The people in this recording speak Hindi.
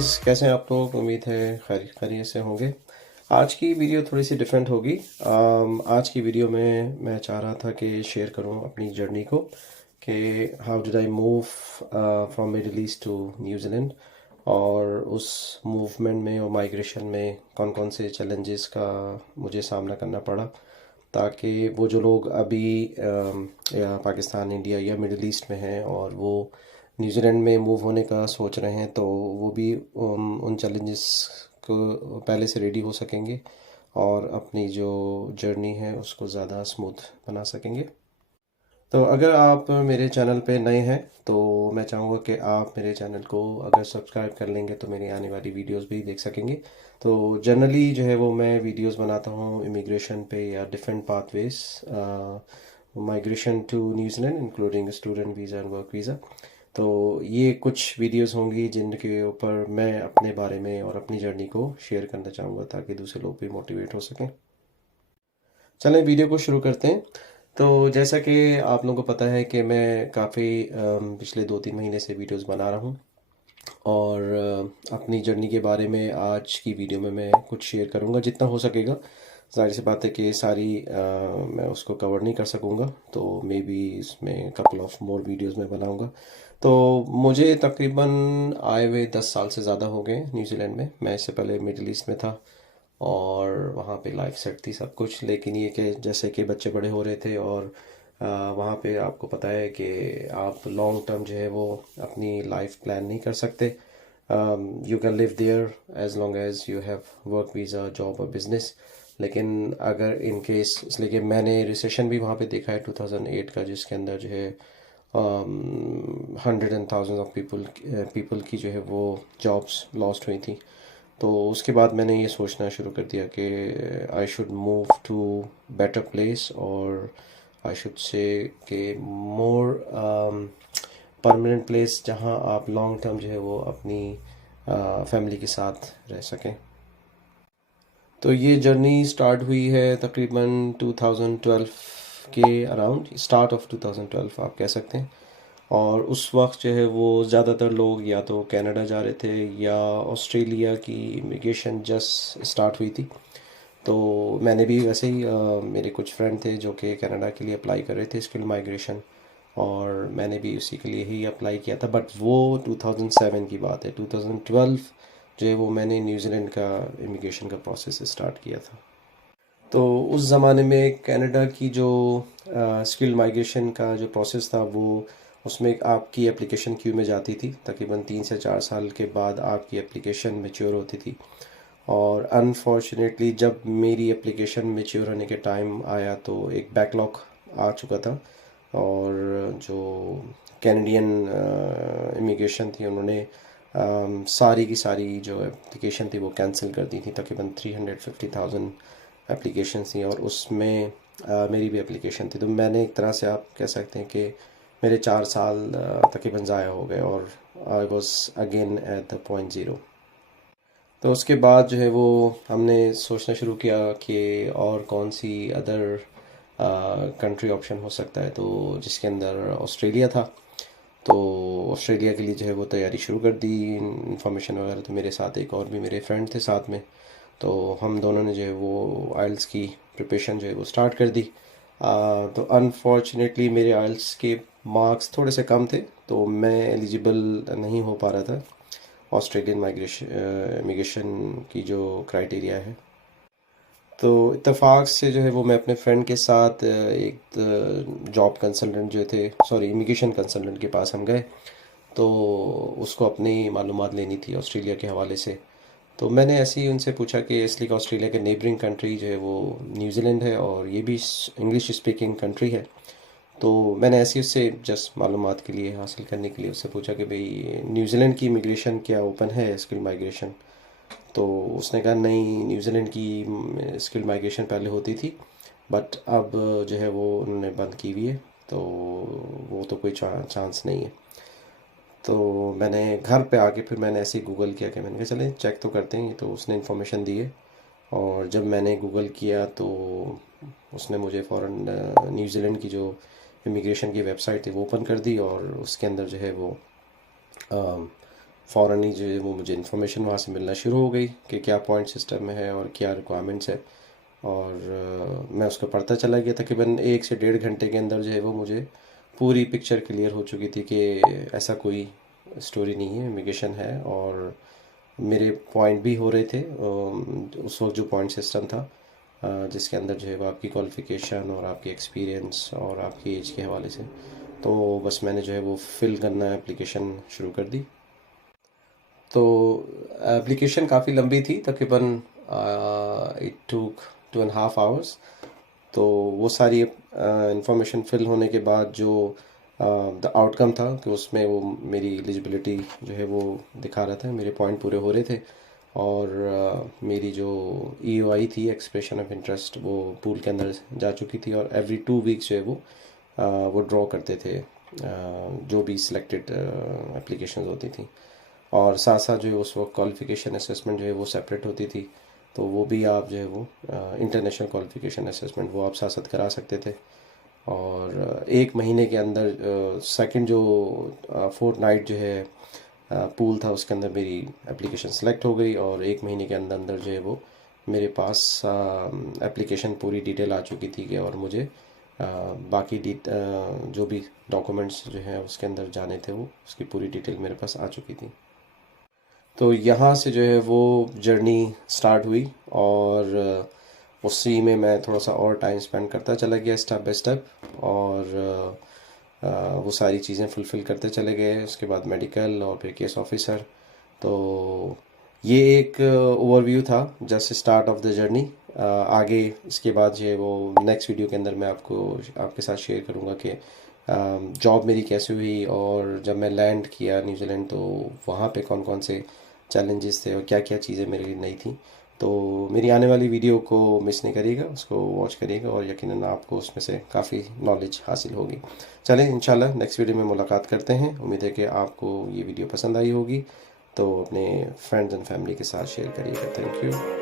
गाइस, कैसे हैं आप लोग? उम्मीद है खैरियत से होंगे। आज की वीडियो थोड़ी सी डिफरेंट होगी। आज की वीडियो में मैं चाह रहा था कि शेयर करूं अपनी जर्नी को कि how did I move from middle east to New Zealand, और उस मूवमेंट में और माइग्रेशन में कौन कौन से चैलेंजेस का मुझे सामना करना पड़ा, ताकि वो जो लोग अभी या पाकिस्तान, इंडिया या मिडिल ईस्ट में हैं और वो न्यूजीलैंड में मूव होने का सोच रहे हैं, तो वो भी उन चैलेंजेस को पहले से रेडी हो सकेंगे और अपनी जो जर्नी है उसको ज़्यादा स्मूथ बना सकेंगे। तो अगर आप मेरे चैनल पे नए हैं तो मैं चाहूँगा कि आप मेरे चैनल को अगर सब्सक्राइब कर लेंगे तो मेरी आने वाली वीडियोस भी देख सकेंगे। तो जनरली जो है वो मैं वीडियोस बनाता हूँ इमिग्रेशन पे या different pathways, migration to New Zealand including student visa and work visa. तो ये कुछ वीडियोस होंगी जिनके ऊपर मैं अपने बारे में और अपनी जर्नी को शेयर करना चाहूँगा ताकि दूसरे लोग भी मोटिवेट हो सकें। चलें वीडियो को शुरू करते हैं। तो जैसा कि आप लोगों को पता है कि मैं काफ़ी पिछले 2-3 महीने से वीडियोस बना रहा हूँ, और अपनी जर्नी के बारे में आज की वीडियो में मैं कुछ शेयर करूँगा जितना हो सकेगा। ज़ाहिर सी बात है कि सारी मैं उसको कवर नहीं कर सकूँगा, तो मे बी इसमें कपल ऑफ मोर वीडियोस में बनाऊँगा। तो मुझे तकरीबन आए हुए 10 साल से ज़्यादा हो गए न्यूजीलैंड में। मैं इससे पहले मिडिल ईस्ट में था और वहाँ पे लाइफ सेट थी सब कुछ, लेकिन ये कि जैसे कि बच्चे बड़े हो रहे थे और वहाँ पे आपको पता है कि आप लॉन्ग टर्म जो है वो अपनी लाइफ प्लान नहीं कर सकते। You can live there as long as you have work visa, job और बिजनेस। लेकिन अगर इन केस, इसलिए कि मैंने रिसेशन भी वहाँ पे देखा है 2008 का, जिसके अंदर जो है hundred and thousand of people की जो है वो जॉब्स लॉस्ट हुई थी। तो उसके बाद मैंने ये सोचना शुरू कर दिया कि I should move to better place, और आई शुड से कि मोर परमानेंट प्लेस जहाँ आप लॉन्ग टर्म जो है वो अपनी फैमिली के साथ रह सकें। तो ये जर्नी स्टार्ट हुई है तकरीबन 2012 के अराउंड, स्टार्ट ऑफ 2012 आप कह सकते हैं। और उस वक्त जो है वो ज़्यादातर लोग या तो कनाडा जा रहे थे या ऑस्ट्रेलिया की इमिग्रेशन जस्ट स्टार्ट हुई थी। तो मैंने भी वैसे ही मेरे कुछ फ्रेंड थे जो कि कनाडा के लिए अप्लाई कर रहे थे स्किल माइग्रेशन, और मैंने भी उसी के लिए ही अप्लाई किया था। बट वो 2007 की बात है। 2012 जो है वो मैंने न्यूजीलैंड का इमिग्रेशन का प्रोसेस स्टार्ट किया था। तो उस ज़माने में कनाडा की जो स्किल माइग्रेशन का जो प्रोसेस था वो, उसमें आपकी एप्लीकेशन क्यू में जाती थी। तकरीबन 3 से 4 साल के बाद आपकी एप्लीकेशन मैच्योर होती थी। और अनफॉर्चुनेटली जब मेरी एप्लीकेशन मैच्योर होने के टाइम आया तो एक बैकलॉग आ चुका था, और जो कैनेडियन इमिग्रेशन थी उन्होंने सारी की सारी जो एप्लीकेशन थी वो कैंसिल कर दी थी। तकरीबन 350,000 एप्लीकेशन थी और उसमें मेरी भी एप्लीकेशन थी। तो मैंने एक तरह से आप कह सकते हैं कि मेरे 4 साल तकरीबन ज़ाया हो गए, और I was again at the point zero. तो उसके बाद जो है वो हमने सोचना शुरू किया कि और कौन सी अदर कंट्री ऑप्शन हो सकता है, तो जिसके अंदर ऑस्ट्रेलिया था। तो ऑस्ट्रेलिया के लिए जो है वो तैयारी शुरू कर दी, इंफॉर्मेशन वगैरह। तो मेरे साथ एक और भी मेरे फ्रेंड थे साथ में, तो हम दोनों ने जो है वो आइल्स की प्रिपरेशन जो है वो स्टार्ट कर दी। तो अनफॉर्चुनेटली मेरे आइल्स के मार्क्स थोड़े से कम थे, तो मैं एलिजिबल नहीं हो पा रहा था ऑस्ट्रेलियन इमिग्रेशन की जो क्राइटेरिया है। तो इत्तेफाक से जो है वो मैं अपने फ्रेंड के साथ एक जॉब कंसल्टेंट जो थे, सॉरी इमिग्रेशन कंसल्टेंट के पास हम गए। तो उसको अपनी मालूमात लेनी थी ऑस्ट्रेलिया के हवाले से। तो मैंने ऐसे ही उनसे पूछा कि इसलिए कि ऑस्ट्रेलिया के नेबरिंग कंट्री जो है वो न्यूजीलैंड है और ये भी इंग्लिश स्पीकिंग कंट्री है। तो मैंने ऐसे ही उससे जस्ट मालूमात के लिए, हासिल करने के लिए उससे पूछा कि भाई न्यूजीलैंड की इमिग्रेशन क्या ओपन है, स्किल माइग्रेशन। तो उसने कहा नहीं, न्यूजीलैंड की स्किल माइग्रेशन पहले होती थी बट अब जो है वो उन्होंने बंद की हुई है, तो वो तो कोई चांस नहीं है। तो मैंने घर पे आके फिर मैंने ऐसे ही गूगल किया कि मैंने कहा चलें चेक तो करते हैं। तो उसने इन्फॉर्मेशन दी है, और जब मैंने गूगल किया तो उसने मुझे फ़ौरन न्यूजीलैंड की जो इमिग्रेशन की वेबसाइट थी वो ओपन कर दी, और उसके अंदर जो है वो फ़ौरन ही जो है वो मुझे इन्फॉर्मेशन वहाँ से मिलना शुरू हो गई कि क्या पॉइंट सिस्टम में है और क्या रिक्वायरमेंट्स है। और मैं उसको पढ़ता चला गया। तकरीबन 1 से 1.5 घंटे के अंदर जो है वो मुझे पूरी पिक्चर क्लियर हो चुकी थी कि ऐसा कोई स्टोरी नहीं है, इमिग्रेशन है। और मेरे पॉइंट भी हो रहे थे उस वक्त जो पॉइंट सिस्टम था, जिसके अंदर जो है वो आपकी क्वालिफ़िकेशन और आपकी एक्सपीरियंस और आपकी एज के हवाले से। तो बस मैंने जो है वो फिल करना एप्लीकेशन शुरू कर दी। तो एप्लीकेशन काफ़ी लंबी थी, तकरीबन इट टूक 2.5 आवर्स। तो वो सारी इंफॉर्मेशन फिल होने के बाद जो द आउटकम था कि उसमें वो मेरी एलिजिबिलिटी जो है वो दिखा रहा था, मेरे पॉइंट पूरे हो रहे थे। और मेरी जो EOI थी, एक्सप्रेशन ऑफ इंटरेस्ट, वो पूल के अंदर जा चुकी थी। और एवरी 2 वीक्स जो है वो ड्रॉ करते थे जो भी सिलेक्टेड एप्लीकेशंस होती थी। और साथ साथ जो है उस वक्त क्वालिफ़िकेशन असेसमेंट जो है वो सेपरेट होती थी। तो वो भी आप जो है वो इंटरनेशनल क्वालिफ़िकेशन असेसमेंट वो आप साथ साथ करा सकते थे। और 1 महीने के अंदर सेकंड जो फोर्टनाइट जो है पूल था, उसके अंदर मेरी एप्लीकेशन सेलेक्ट हो गई। और 1 महीने के अंदर अंदर जो है वो मेरे पास एप्लीकेशन पूरी डिटेल आ चुकी थी कि और मुझे बाकी जो भी डॉक्यूमेंट्स जो हैं उसके अंदर जाने थे वो उसकी पूरी डिटेल मेरे पास आ चुकी थी। तो यहाँ से जो है वो जर्नी स्टार्ट हुई। और उसी में मैं थोड़ा सा और टाइम स्पेंड करता चला गया स्टेप बाय स्टेप। और वो सारी चीज़ें फुलफ़िल करते चले गए। उसके बाद मेडिकल और फिर केस ऑफिसर। तो ये एक ओवरव्यू था just start of the journey. आगे इसके बाद जो है वो नेक्स्ट वीडियो के अंदर मैं आपके साथ शेयर करूँगा कि जॉब मेरी कैसे हुई और जब मैं लैंड किया न्यूजीलैंड तो वहाँ पे कौन कौन से चैलेंजेस थे और क्या क्या चीज़ें मेरे लिए नई थी। तो मेरी आने वाली वीडियो को मिस नहीं करिएगा, उसको वॉच करिएगा और यकीनन आपको उसमें से काफ़ी नॉलेज हासिल होगी। चलें, इंशाल्लाह नेक्स्ट वीडियो में मुलाकात करते हैं। उम्मीद है कि आपको ये वीडियो पसंद आई होगी। तो अपने फ्रेंड्स एंड फैमिली के साथ शेयर करिएगा। Thank you.